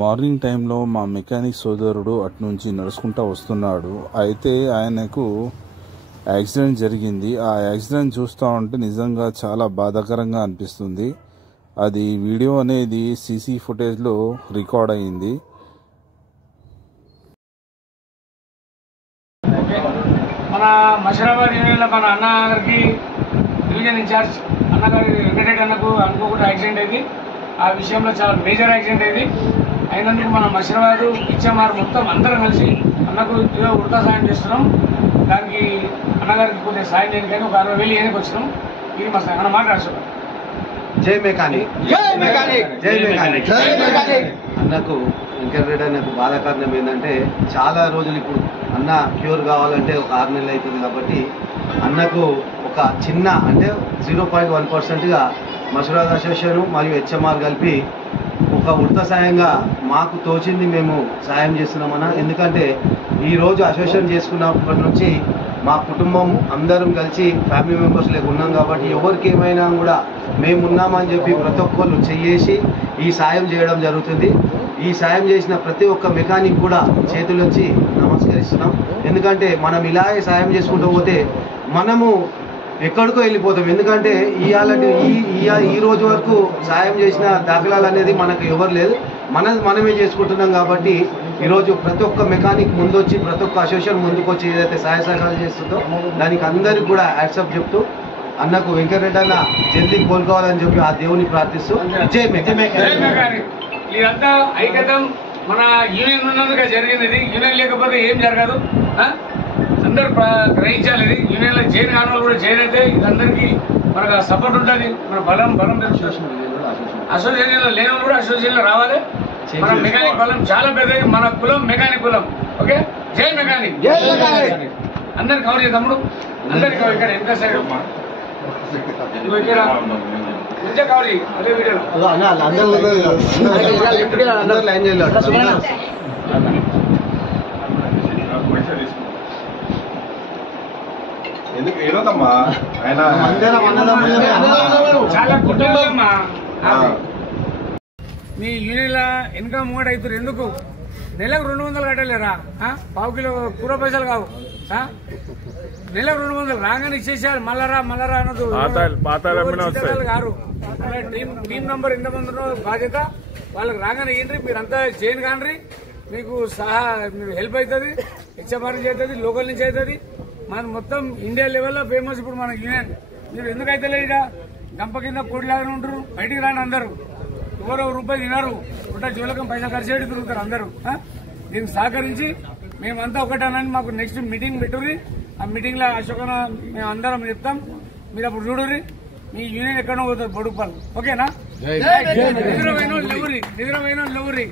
Morning టైంలో మా mechanic సోదరుడు అటునుంచి నడుచుకుంటూ వస్తున్నాడు. అయితే ఆయనకు యాక్సిడెంట్ జరిగింది. ఆ యాక్సిడెంట్ చూస్తూ ఉంటే నిజంగా చాలా బాధాకరంగా అనిపిస్తుంది. అది వీడియో అనేది సీసీ ఫుటేజ్లో రికార్డ్ అయింది. మన మషరాబాద్ యూనియన్లో మన అన్న గారికి డివిజన్ ఇన్ఛార్జ్ అన్నగారి వెంకటరెడ్డి అన్నకు అనుకోకుండా యాక్సిడెంట్ అయింది. ఆ విషయంలో చాలా మేజర్ యాక్సిడెంట్ అయింది. అయినందుకు మన మషరాబాద్ హెచ్ఎంఆర్ మొత్తం అందరం కలిసి అన్నకు ఏదో ఉడతా సాయం చేస్తున్నాం. దానికి అన్నగారికి కొద్దిగా సాయం చేయడానికి ఒక 60,000 ఏనికి వచ్చినాం. ఇది మా అన్న మాట్లాడుతున్నాం. జై మెకానిక్, జై మెకానిక్, జై మెకానిక్, జై మెకానిక్. అన్నకు వెంకటరెడ్డి అన్నకు బాధ కారణం ఏంటంటే చాలా రోజులు ఇప్పుడు అన్న క్యూర్ కావాలంటే ఒక 6 నెలలు అవుతుంది. కాబట్టి అన్నకు ఒక చిన్న అంటే 0.1%గా మషరాబాద్ అసోసియేషన్ మరియు హెచ్ఎంఆర్ కలిపి ఒక ఉడత సాయంగా మాకు తోచింది మేము సాయం చేస్తున్నామన్నా. ఎందుకంటే ఈరోజు అసోసియేషన్ చేసుకున్నప్పటి నుంచి మా కుటుంబం అందరం కలిసి ఫ్యామిలీ మెంబర్స్ లేక ఉన్నాం. కాబట్టి ఎవరికి ఏమైనా కూడా మేము ఉన్నామని చెప్పి ప్రతి ఒక్కళ్ళు చెయ్యేసి ఈ సాయం చేయడం జరుగుతుంది. ఈ సాయం చేసిన ప్రతి ఒక్క మెకానిక్ కూడా చేతులొచ్చి నమస్కరిస్తున్నాం. ఎందుకంటే మనం ఇలాగే సాయం చేసుకుంటూ పోతే మనము ఎక్కడికో వెళ్ళిపోతాం. ఎందుకంటే ఈ రోజు వరకు సాయం చేసిన దాఖలాలు అనేది మనకు ఎవరు లేదు, మనమే చేసుకుంటున్నాం. కాబట్టి ఈరోజు ప్రతి ఒక్క మెకానిక్ ముందొచ్చి ప్రతి ఒక్క అసోసియేషన్ ముందుకు వచ్చి ఏదైతే సహాయ సహకారాలు చేస్తుందో దానికి అందరికి కూడా యాక్సెప్ట్ చెప్తూ అన్నకు వెంకటరెడ్డి అన్న జల్దీ కోలుకోవాలని చెప్పి ఆ దేవుని ప్రార్థిస్తూ జై మెకానిక్. ఇదంతా ఐక్యతం మన యూనియన్ ఉన్నందుగా జరిగింది. ఇది యూనియన్ లేకపోతే ఏం జరగదు. అందరూ గ్రహించాలి. ఇది యూనియన్లో జైన్ కాని వాళ్ళు కూడా జైన్ అయితే ఇదందరికీ మనకు సపోర్ట్ ఉంటుంది. మన బలం అసోసియేషన్లో లేని వాళ్ళు కూడా అసోసియేషన్లో రావాలి. మన మెకానిక్ బలం చాలా పెద్దది. మన కులం మెకానిక్ కులం. ఓకే, జై మెకానిక్. అందరికి కవర్ చేయ తమ్ముడు, అందరికి ఇక్కడ ఎంత సైడ్ ఇక్కడ కవర్ చేయి. అదే వీడియో ఎందుకు ఏదోదమ్మా ఆయన చాలా కుటుంబమ్మా. మీ యూనియన్ల వెనక ముంగట అవుతారు. ఎందుకు నెలకు 200 కట్టలేరా? పావు కిలో కూర పైసలు కావు. నెలకు 200 రాగానే ఇచ్చేసారు. మళ్ళరా అన్నది గారు టీం నంబర్ ఎంతమంది బాధ్యత వాళ్ళకి రాగానే ఏంటి మీరంతా చేయను కానీ మీకు సహా హెల్ప్ అవుతుంది. హెచ్ఎంఆర్ నుంచి అవుతుంది, లోకల్ నుంచి అవుతుంది. మన మొత్తం ఇండియా లెవెల్లో ఫేమస్ ఇప్పుడు మన యూనియన్. మీరు ఎందుకు అయితే ఇక్కడ గంప కింద కోడిలాగానే ఉంటారు. బయటికి రాని అందరూ ఎవరో రూపాయి తినరు. పుట్ట జోలకం పైసలు ఖర్చు చేసి తిరుగుతారు అందరూ. దీనికి సహకరించి మేమంతా ఒకటేనని మాకు నెక్స్ట్ మీటింగ్ పెట్టుర్రి. ఆ మీటింగ్ లో అశోకన మేము అందరం చెప్తాం. మీరు అప్పుడు చూడుర్రి. మీ యూనియన్ ఎక్కడో పోతుంది బొడుపాలు. ఓకేనా? నిద్రమైన లేవురి